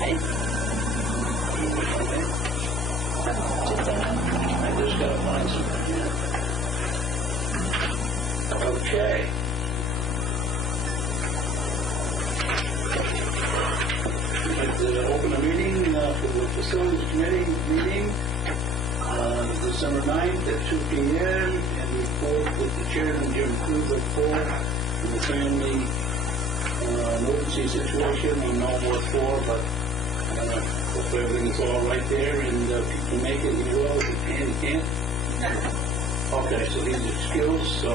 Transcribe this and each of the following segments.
Hey. I just gotta find something here. Okay. We'd like to open a meeting for the Facilities Committee meeting on December 9th at 2 p.m. and report with the chairman, Jim Krug, report on the family emergency situation on Norwood 4, but hopefully everything is all right there and people make it. You will, if you can, you can't. Okay, so these are skills. So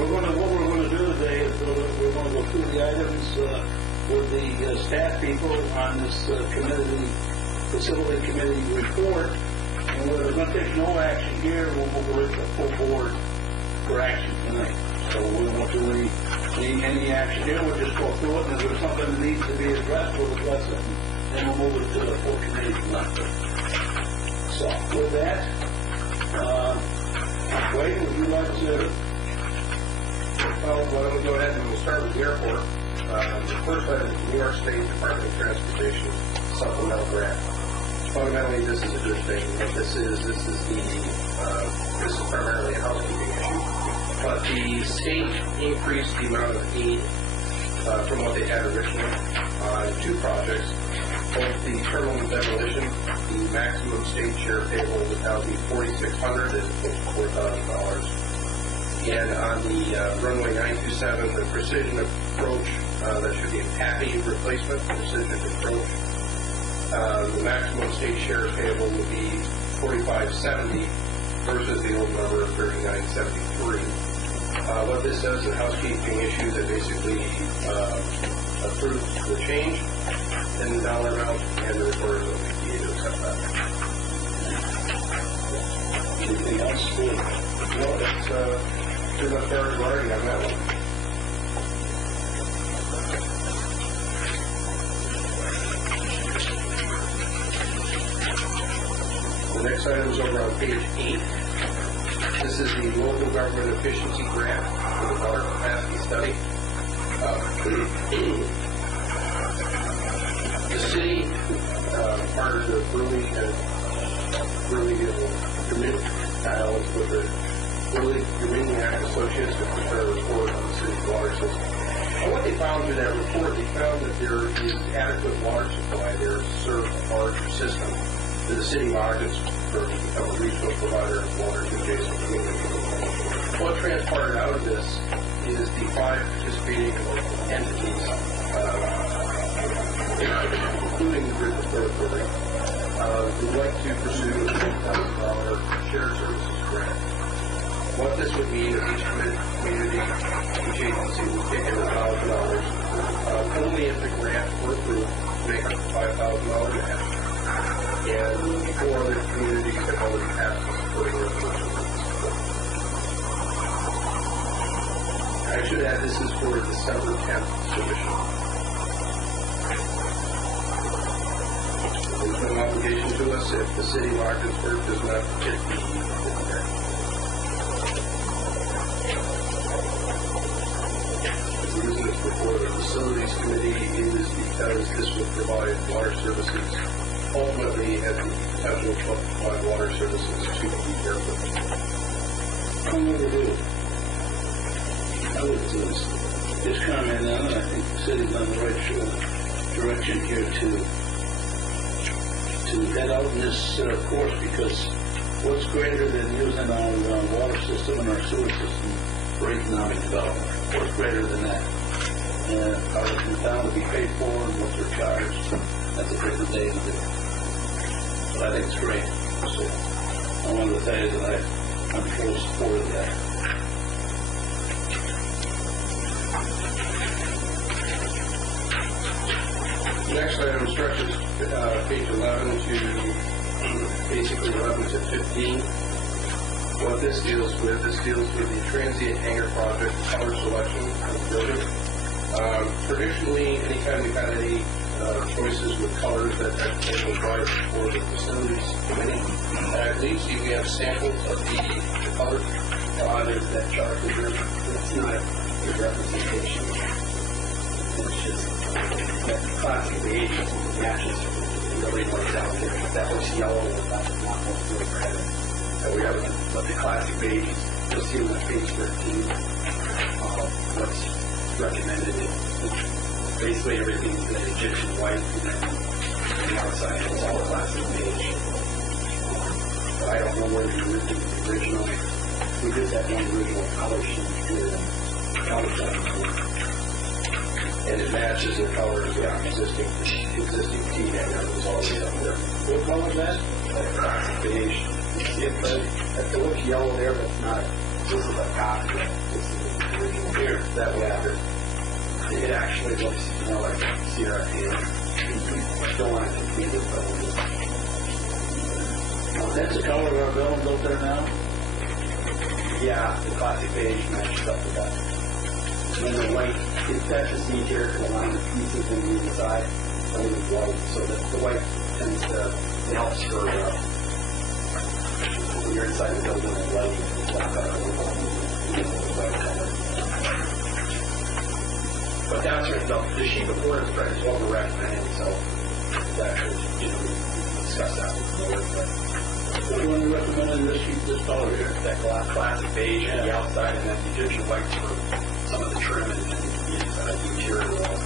what we're going to do today is we're going to go through the items with the staff people on this facility committee report, and we're going to take no action here. We'll move it to full board for action tonight. So we won't do any action here. We'll just go through it, and if there's something that needs to be addressed, we'll address it, and then we'll move it to the full committee tonight. So with that, Wade, would you like to? Well, why don't we go ahead and we'll start with the airport. The first item is the New York State Department of Transportation supplemental grant. Fundamentally, this is a good thing. What this is primarily a housekeeping issue. But the state increased the amount of aid from what they had originally on two projects. Both the terminal demolition, the maximum state share payable would now be $4,600 as opposed to $4,000. And on the runway 927, the precision approach, that should be a PAPI replacement, precision approach. The maximum state share payable would be $4,570 versus the old number of $3,973. What this does is housekeeping issues that basically approves the change in the dollar amount and the reporters will be to accept that. Anything else? No, that's pretty much already on that one. The next item is over on page 8. This is the local government efficiency grant for the water capacity study. The city partnered with Burley Dominion Associates to prepare a report on the city's water system. And what they found in that report, they found that there is adequate water supply there to serve a larger system to the city of Ogdensburg to become a regional provider of water to adjacent communities. What transpired out of this is the 5 participating entities, including the Bridge Repair Program, would like to pursue a $10,000 shared services grant. What this would mean if each community, each agency would take in $1,000, only if the grant were approved to make up the $5,000 match. And 4 other communities have already passed the supporting resolution. I should add this is for December 10th submission. There's no obligation to us if the city of Ogdensburg does not hit the grant. The reason it's before the Facilities Committee is because this would provide water services, ultimately at the potential to provide water services to the airport. I never do. I would just comment on it. I think the city's on the right direction here to head out in this course, because what's greater than using our water system and our sewer system for economic development? What's greater than that? How it comes down to be paid for and what they're charged. That's a different day to do. But I think it's great. So I wanted to tell you that I'm full support of that. The next item stretches page 11 to basically 11 to 15. What this deals with the transient hangar project, color selection of the building. Traditionally, anytime we've had any choices with colors that have been provided for the facilities committee, and I believe we have samples of the colors. There's that chart here. It's not a good representation. It's just that classic beige matches really what's out there. That looks yellow, that's not what's really red. So we have the classic beige. You'll see on page 13 what's recommended. It's basically everything's the Egyptian white, and then on the outside it's all classic beige. But I don't know where the original. We just have one original color sheet here. And it matches the color of the existing tea hanger that's already up there. What color is that? Classic beige. It looks yellow there, but it's not. This is a copy. This is the original here. That way, it actually looks, like CRT. I don't want to complete it, but That's the color of our buildings up there now? yeah, the classic beige matches up with that. And then the white, it touches me here to align the pieces and the inside. Only white, so that the white tends to, it helps for when you're inside the building and lighting. But that's the sheet before is what we're recommending, so that should, discuss that with the board. What do you want to recommend in this color here? That classic beige on the outside, and then the Egyptian whites for some of the trim and the interior wall.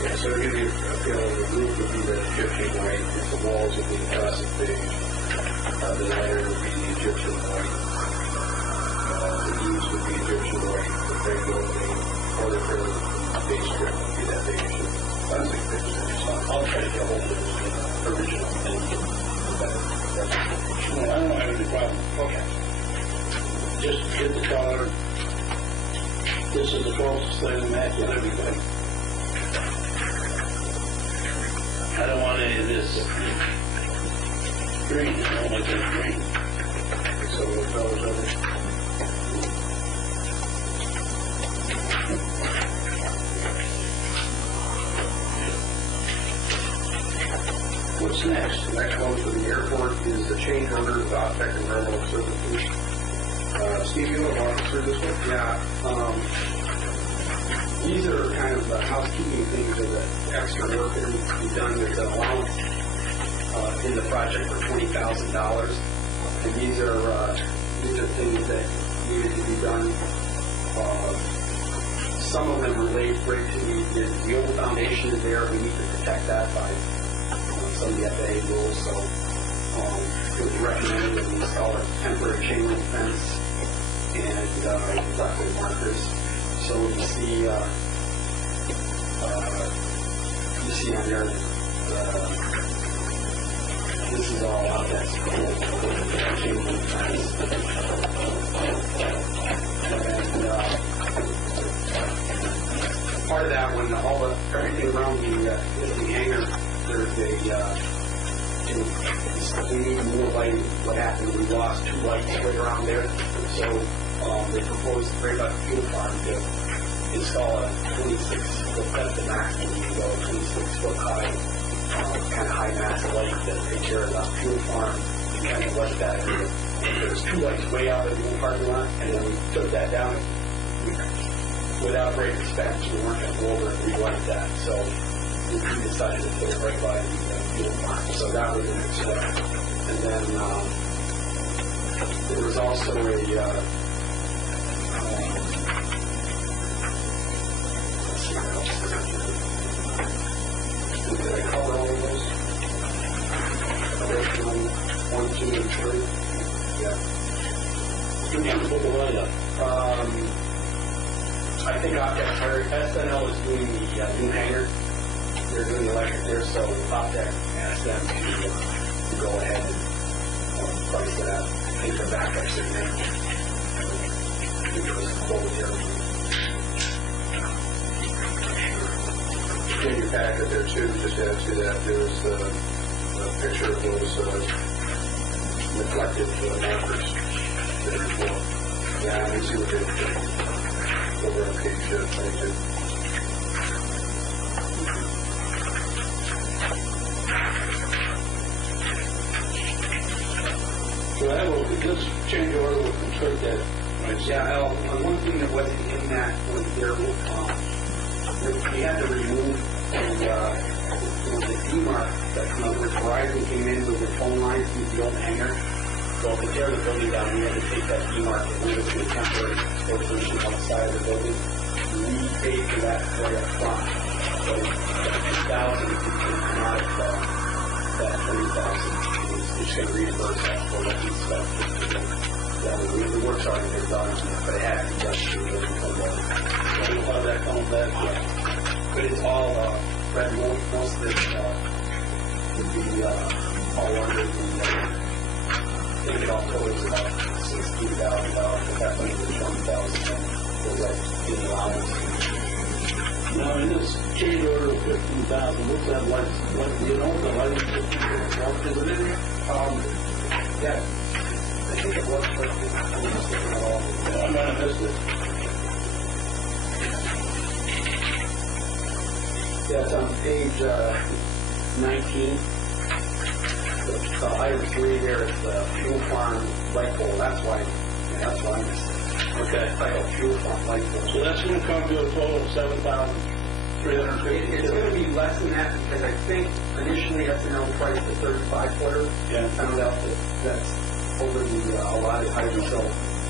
Yeah, so to give you a feeling, the roof would be the Egyptian white, the walls would be the classic beige, the liner would be the Egyptian white, the eaves would be Egyptian white, the frame would be, or the base strip would be that beige, classic beige. So I'll try to get a hold of the original and get better. No, I don't have any problem. Okay. Just get the color. This is the closest thing to match with everything. I don't want any of this green. I don't like this green. So what colors are they? What's next? The next one for the airport is the change order of OPEC environmental services. Steve, you want to walk us through this one? Yeah. These are kind of housekeeping things of the extra work that needs to be done. There's an allowance in the project for $20,000, and these are things that needed to be done. Some of them relate right to the old foundation is there. We need to protect that by some of the FAA rules. So it was recommended that we install a temporary chain link fence and electrical markers. So you see on there, this is all out there. Chain link fence. And part of that, when everything around the existing hangar, there's we need more lighting. What happened? We lost 2 lights right around there. So they proposed right by the fuel farm to install a 26-foot, that's the maximum you can go, 26-foot high, kind of high mass light that takes care of the fuel farm. And kind of like that. There's 2 lights way out in the parking lot, and then we took that down without great expense. We weren't going to go over and relight that. So we decided to put it right by the fuel farm. So that was the next step. And then there was also a let's see what else. Did I cover all of those? 1, 2, and 3. Yeah. You can put the light up. I think SNL is doing the new hangar. They're doing the electric there, so OPEC asked them to go ahead and price it out. I think the backup's in there. I think it was a quote here. In your packet there too, just add to that, there's a picture of those reflective markers that are for. Yeah, let me see what they do over on page 22. So this change order will control that. Right? Yeah, one thing that wasn't in that was we had to remove And the D-Mark that Verizon came in with their phone lines through the old hangar. So to tear the building down, we had to take that D-Mark and move it to a temporary location outside of the building. We paid for that right up front. So $2,000 we can come out of that $20,000. It's going to reimburse that for what we spent. The work's already been done, but it had to be done through the building. So we'll have that coming back. Yeah. But it's all, most of it would be all under the I think it all totals about $16,000, but that's only the $20,000 for that in allowance. Now, in this change order of $15,000, what's that like? What, you know, the lighting system, what is it in there? Yeah. I think it was, but I'm just looking at all. I'm going to miss it. Yeah, it's on page 19. Item 3 there is the fuel farm light pole. That's why I missed it. Okay. Title fuel farm light pole. So that's going to come to a total of $7,350. It's going to be less than that because I think initially S&L priced the 35-footer. Yeah. And found out that that's over the allotted height, so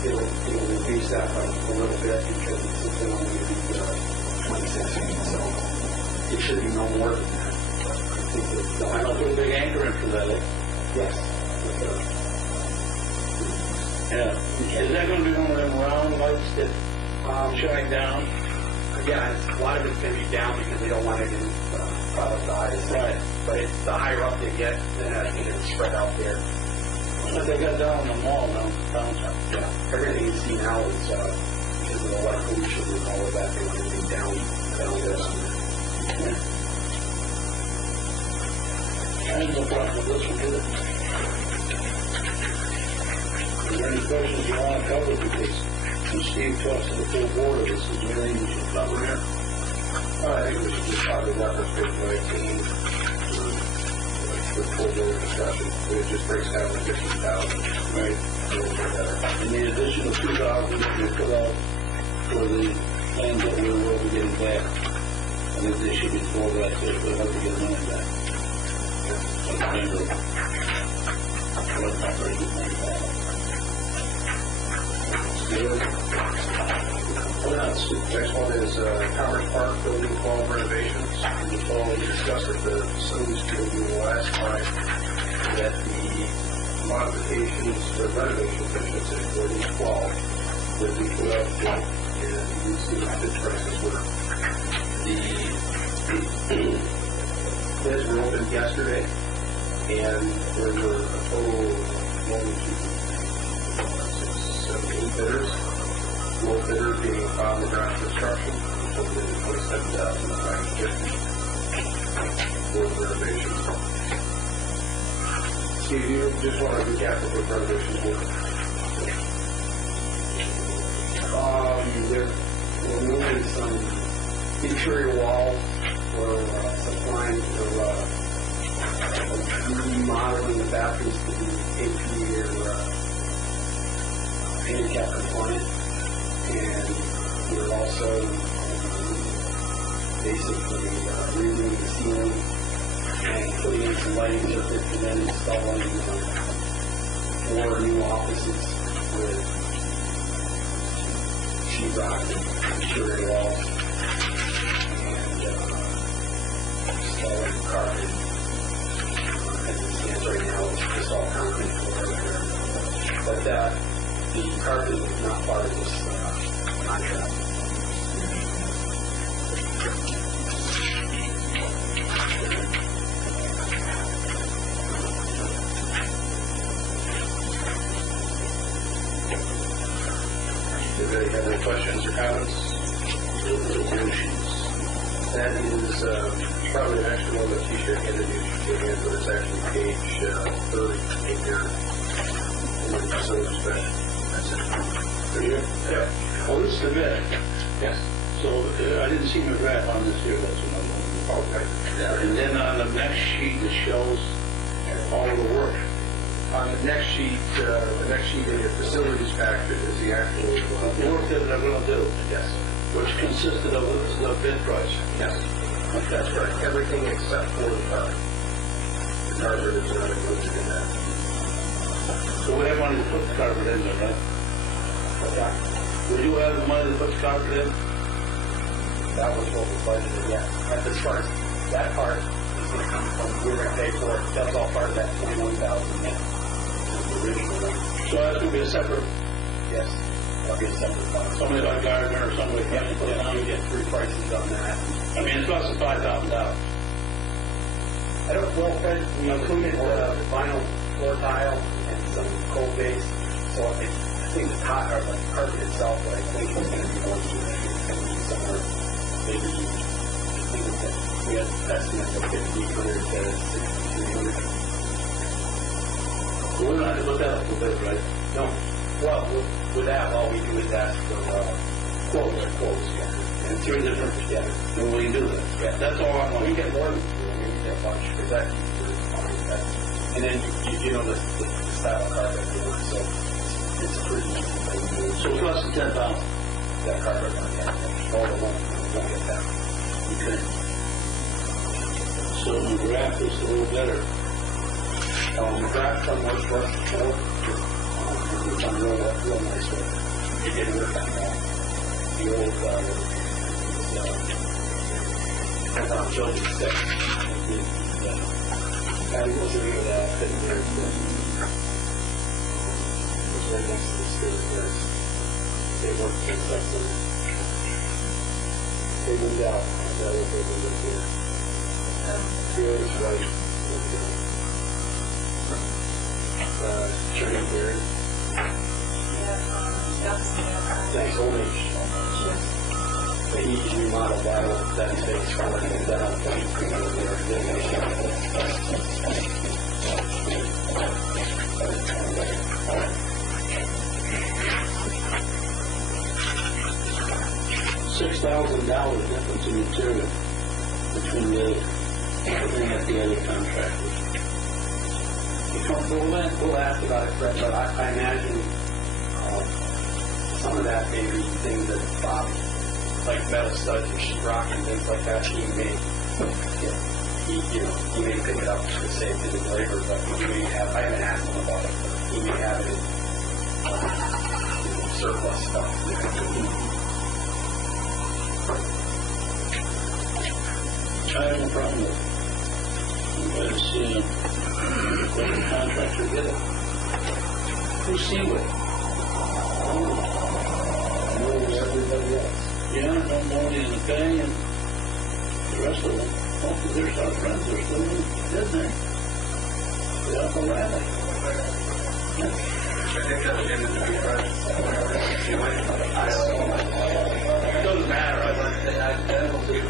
it'll reduce that by a little bit because it's only going to be 26 feet. So it should be no more than that. I know, put a big anchor in for that, eh? Yes. Yeah. Is that going to be one of them round lights that shine down? Again, a lot of it's going to be down because they don't want it in product eyes. Right. But it's the higher up they get, then I think it's spread out there. But they got down on the mall now, downtown. Yeah. Everything you see now is because of the light pollution and all of that, they want everything down there somewhere. Yeah. I have no problem with this one, do it. Is there any questions you want to cover? Because when Steve talks to the full board of this, is there anything you should cover here? I think we should just probably reference page 19 for full board discussion. It just breaks down to 15,000. Right. And the additional 2,000 that we put out for the plans that we will be getting back. I think they should be told that so we'll have to get money back. Next one is Commerce Park Building 12 renovations. We already discussed at the facilities committee last time that the modifications, the renovations, I should say, for these 12 would be put up and you see what the prices were. The bids were opened yesterday, and there were a total of 8 bidders. Low bidder being Bob McGrath Construction, so they did $27,950 for the renovations. Steve, you just want to recap what the renovations were? We're moving some interior walls. We're supplying for remodeling the bathrooms to be AP or handicap compliant. And we're also basically redoing the ceiling and putting in some lighting circuits and then installing 4 new offices with sheetrock and interior walls and installing carpet. As it stands right now, it's just all concrete floor. But the carpet is not part of this contract. Does anybody have any questions or comments? That is probably actually one of the t-shirt handed you should get in, but it's actually page 30 in your facility spec. That's it. For you? Yeah. Oh, this is the bid. Yes. So I didn't see my graph on this here, that's another one. Okay. Yeah. And then on the next sheet, it shows all of the work. On the next sheet in your facilities packet is the actual The work that they're going to do. Yes. Which consisted of the bid price. Yes. That's correct. Everything except for the carpet. The carpet is not included in that. So we have money to put the carpet in there, right? Yeah. Will you have the money to put the carpet in? That was what we budgeted, yeah. As far as that part is going to come from, we're going to pay for it. That was all part of that 21,000 net. Originally. So that's going to be a separate, Yes. That'll be a separate fund. somebody like Gardner or somebody. Yeah, you get 3 prices on that. I mean, it's less than $5,000. I don't know if we included vinyl floor tile and some cold base. So I think the carpet itself, but I think it's going to be more somewhere maybe, I think that we had estimates of 1,500 to 6,300. So we're not going to look that up a bit, right? No. Well, with that, all we do is ask for quotes, yeah. And 3 different, Yeah. then we can do that. Yeah. That's all I We want. get more than we get a bunch, because that and then you know the style of carpet we work, so it's a pretty easy thing to do. So it's less than 10,000. That carpet, yeah, all the won't get that. Okay. So the graph is a little better. The draft one works for us before. It's done real nice with it. It didn't work on the old, children's set. And it was really fitting very good. It was right next to the stairs. They worked things up there. They moved out. That was where they lived here. Here is right. Turning here. Thanks, old age. They need to remodel that space for it, and then I'll put it $6,000 difference in material between the thing at the other contractors. We'll ask about it, Fred, but I imagine some of that may be things that Bob, like metal studs and sheetrock and things like that, he may pick it up to save his labor, but he may have, I haven't asked him about it, but he may have it in surplus stuff. I have no problem with it. But what the contractor did it. Who's Seaway? Everybody else. Yeah, no more than the thing, and the rest of them, most of their our friends are still in, didn't they? They're up around it. It doesn't matter. I don't think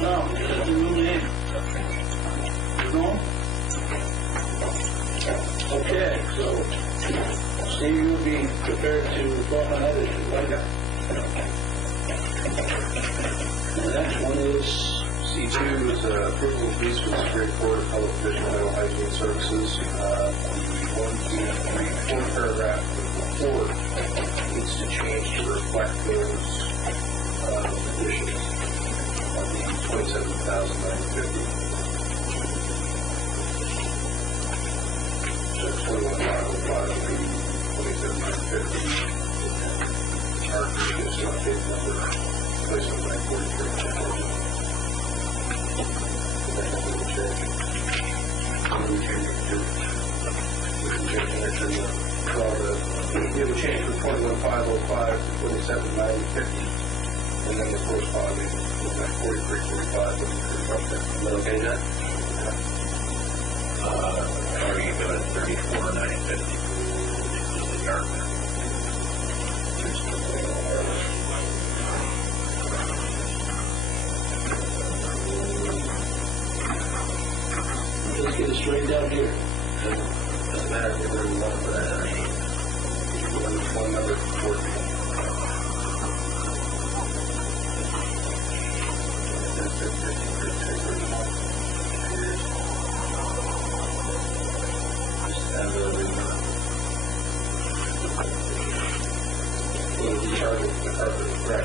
no, just the new name. You know? Okay, so Steve, you'll be prepared to vote on that issue, right? The next one is C2 is approval of lease for the Superior Court of Public Provision of Mental Hygiene Services. The 1, 2, 3, 4 paragraph report needs to change to reflect those additions of the $27,950. So 21,505 would be $27,950. Our previous update number, placement 943. We have a change from 21,505 to 27,950, and then the corresponding 43,45 will be construction. Is that okay, Jack? Already good at 34,950. Just the yard. let's get it straightened out here. Doesn't matter if you're one for that. One number 14.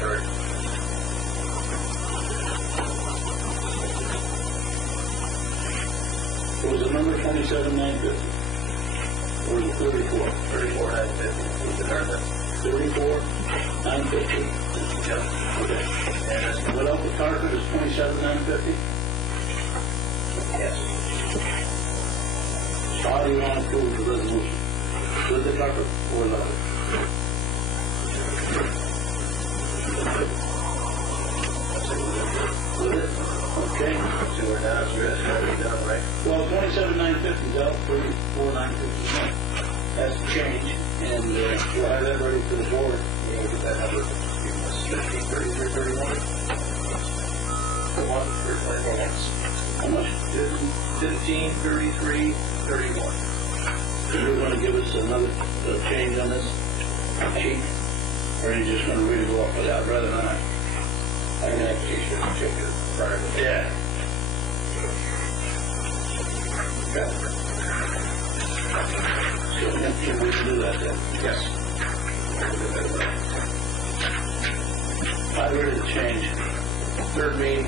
Right. Was the number 27,950? Or was it 34? 34,950 was the number. 34,950. Yep. Okay. And without the carpet is 27,950? Yes. So how do you want to approve the resolution? With the carpet or without it? With it? Okay. So we're now, so that's gotta be done, right? Well, 27,950 is out, 34,950. That's the change, and we'll have that ready for the board. Yeah, we'll get that number. 15, 33, 31. The one for 31. How much? 15, 33, 31. You're going to give us another change on this sheet? Or are you just going to read it off without, rather than I? I can actually check it prior to that. Yeah. Okay. So can we do that then? Yes. I ready to change. Third main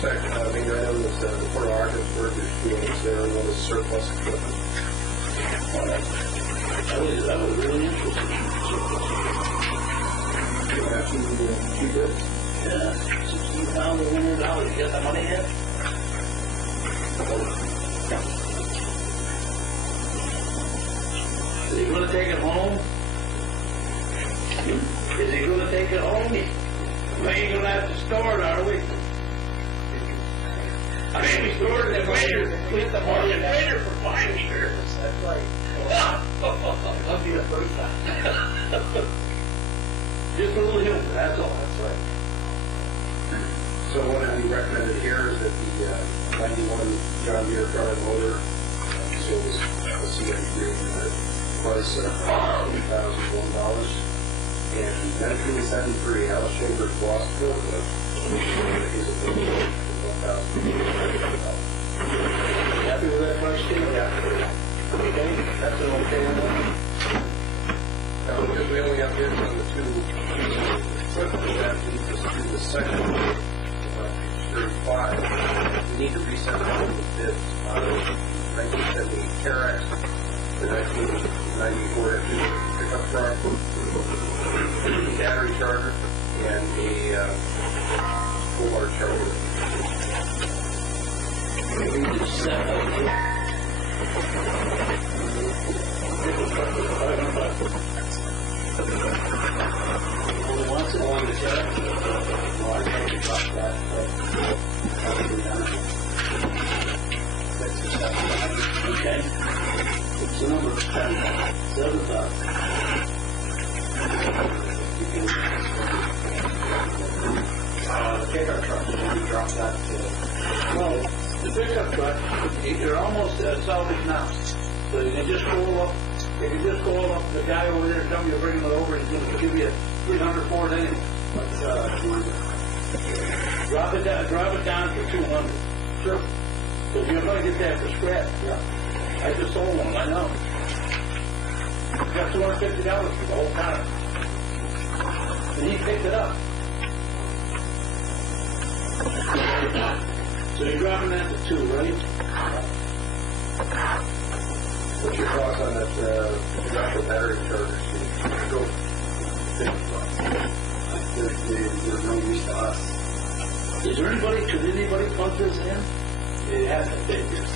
section, I mean, I know that the Port of Ogdensburg, there's fields there, one is surplus equipment. That was really interesting. Keep it. Yeah. $16,100. You got the money yet? Is he going to take it home? Is he going to take it home? We ain't going to have to store it, are we? I mean, we stored it later. We hit the market later for 5 years. That's right. That'll be the first time. Just a little hill, that's all. That's right. So what we recommended here is that the 91 John Deere front motor, so this CM3 the price of $1,001, and 1973 Alice Chambers Lost Forklift is a $1,000. Happy with that price, Steve? Yeah. Okay, that's an okay one. Now, because we only have bids on the two pieces of equipment, that leads us to the second, page 35. We need to resend all of the bids on the 1978 Terex, the 1994 pickup truck, battery charger, and a full-bar charger. We just set up here. Only wants it on the check. Well, I can't drop that. Okay. What's the number? 7,000. The pickup truck, we drop that to... Well, the pickup truck, you're almost salvage now. So you can just call up, the guy over there, tell me you're bringing it over, he's going to give you 300 for it anyway. Drop it down to 200. Sure. Because you're going to get that for scrap. Yeah. I just sold one, I know. Got $250 for the whole time. And he picked it up. So you're dropping that to 2, right? What's your thoughts on that industrial battery charger? There's no use to us. Could anybody punch this in? It has to fit this.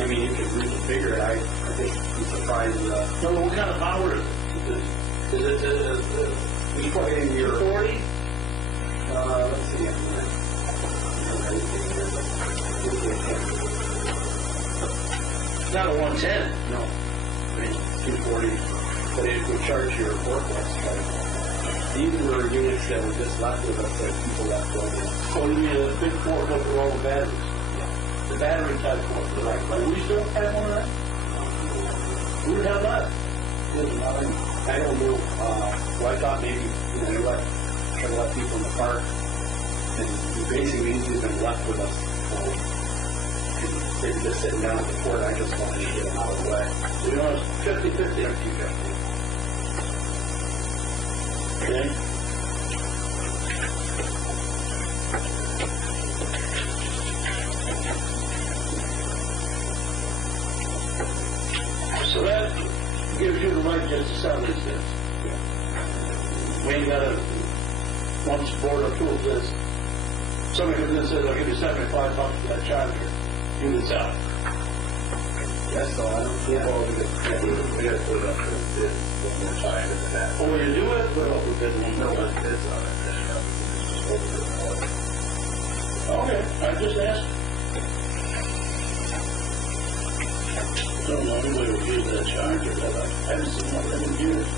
I mean, you could reconfigure it. I think I'm surprised. No, what kind of power is it? Is it You put it in your 40? let's see. It's not a 110. No. I mean, 240. But it would charge your forklift. These were units that were just left with us that people left over. So you need a big forklift with all the batteries. Yeah. The battery type forklift. Right. But we still have one of that? Who would have that? I don't know. Well, I thought maybe, they let people in the park. And basically, these have been left with us. And they were just sitting down at the port. I just wanted to get them out of the way. So you want 50-50? 50-50. Okay. So that gives you the right just to sell these things. We ain't got to, once the board approves this, somebody comes in and says, I'll give you $75 for that charger, you can sell it. That's all. I don't think we got to put it up for a bid one more time than that. Or when you do it, put it up for bid one No, more but time. bids on it. Okay, I just asked. I don't know anybody would use that charger, but I haven't seen one of them in years.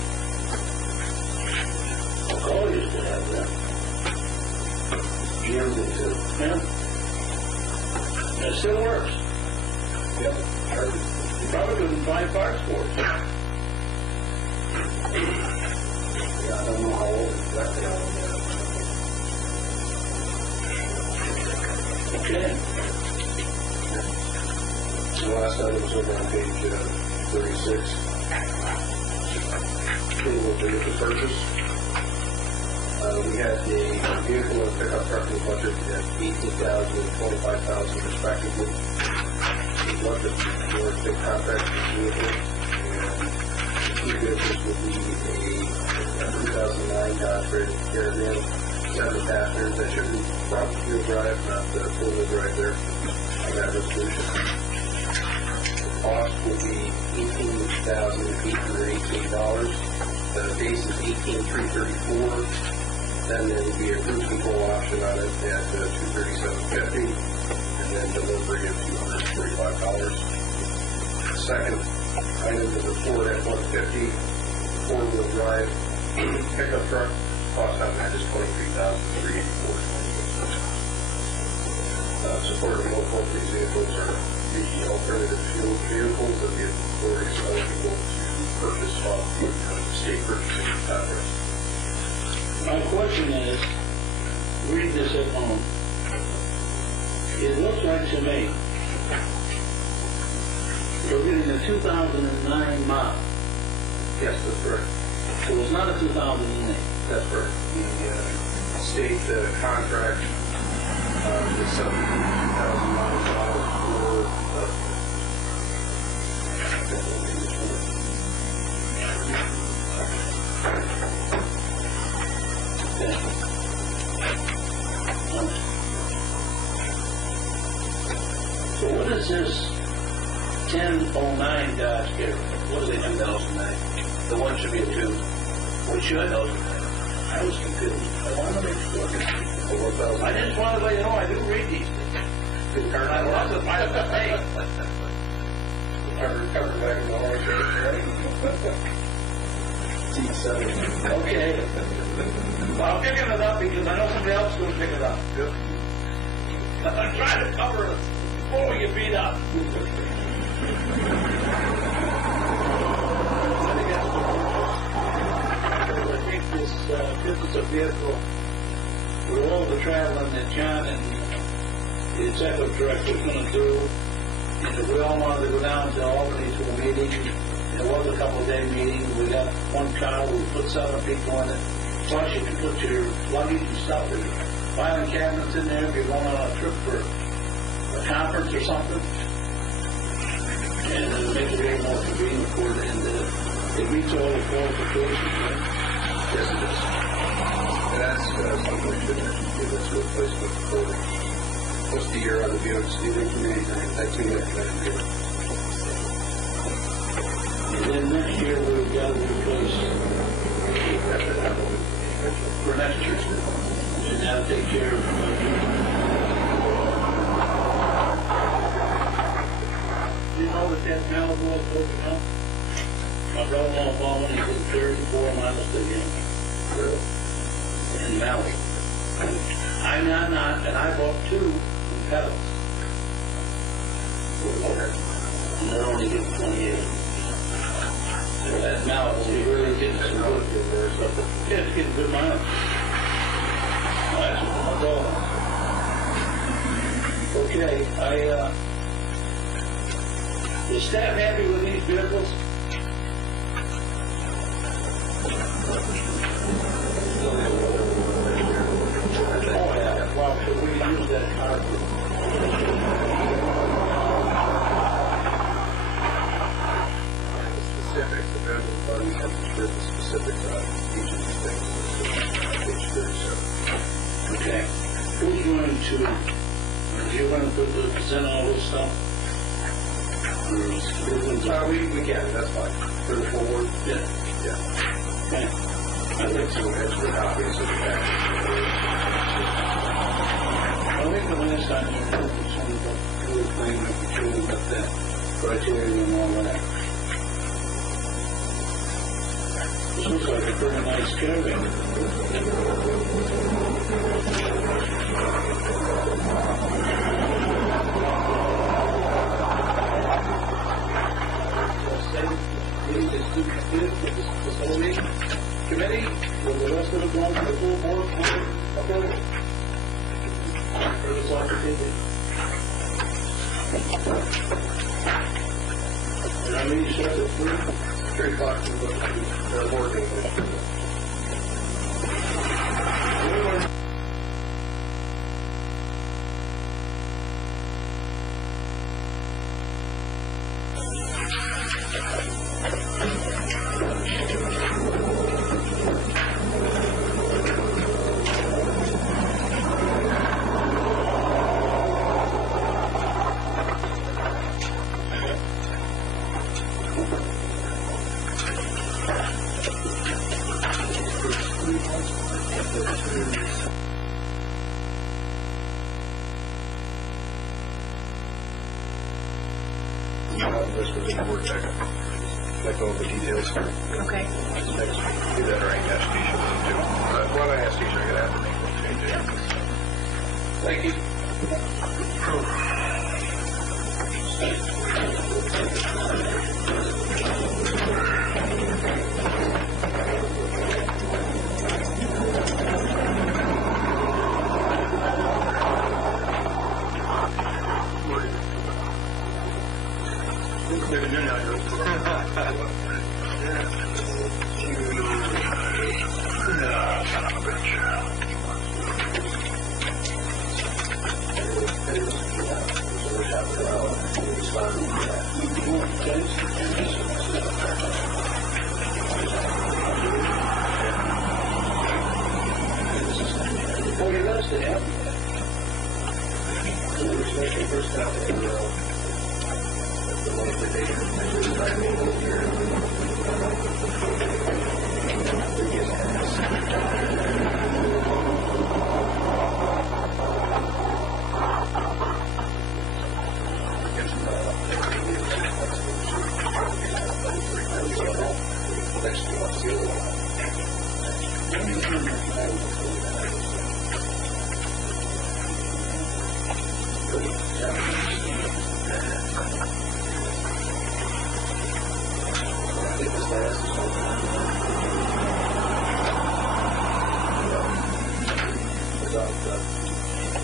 Call used to have that. GM did too. Yeah. It still works. Yep. You probably couldn't find parts for it. Yeah, I don't know how old exactly I am. Okay. The last item is over on page 36. Approval of vehicle purchase. We had a vehicle and pickup truck in the budget at $18,000 and $25,000 respectively. We looked at the big contract for the vehicle, and the two vehicles would be a 2009 Dodge Ram Caravan, 7 passengers. That should be front wheel drive, not four-wheel drive there on that resolution. The cost will be $18,818. The base is $18,334. Then there will be a cruise control option on it at $237.50, and then delivery of $245. Second item is a Ford F-150 four-wheel drive pickup truck. Cost on that is $23,384. Supporting local these vehicles are the alternative fuel vehicles that the authorities are eligible to purchase off the state purchasing contract. My question is, read this at home. It looks like to me you're getting a 2009 model. Yes, that's correct. So it's not a 2008. That's correct. The state contract is 72,000 miles for So what is this 1009 Dodge Caravan? What is it, 2009? the one should be a 2. What should? I was confused. I want to make sure. I just want to let you know I do read these things. I love the my mistake. Cover back in the orange, right? T7. Okay. Well, I'm picking it up because I know somebody else is going to pick it up. Good. I'm trying to cover it before we get beat up. I think this is a vehicle with all the traveling that John and the executive director is going to do. And we all wanted to go down to Albany to a meeting. There was a couple-day meeting. We got one car. We put 7 people in it. Plus, you can put your luggage and stuff, or filing cabinets in there if you're going on a trip for a conference or something. And it makes it very more convenient for it. And it meets all the qualifications, right? Yes, it is. And that's something we should do. That's a replacement for what's the year on the vehicle? Steven, that's too much. And then next year we've got to replace for next year. And now take care of you know what that Malibu was broken up? My brother-in-law bought one, he did 34 miles to him. In Malibu. I'm not, and I bought 2 pedals. And they're only getting 28. So that Malibu, you really getting some good. Yeah, it's getting good mileage. That's what I'm doing. Okay, is staff happy with these vehicles? Oh, yeah. Well, should we use that car? specifics on each of these things. Page 37. Okay. Who's going to, you're going to present all this stuff? We can, that's fine. For the full board? Yeah. Yeah. Okay. I think some extra copies of the package. I think the last time you told me something about the thing, that we told you about that criteria and all that. This looks like a pretty nice caravan. Facility committee, will the rest of it belong to the full board? Okay. For this opportunity. And I mean, you start at 3 o'clock to the board meeting. This was in the board packet. Let go of the details. Okay. Do that or I can ask Tisha too. Why don't I ask Tisha? I got to have to make Thank you.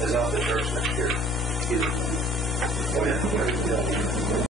Is off the church next year. Oh, yeah.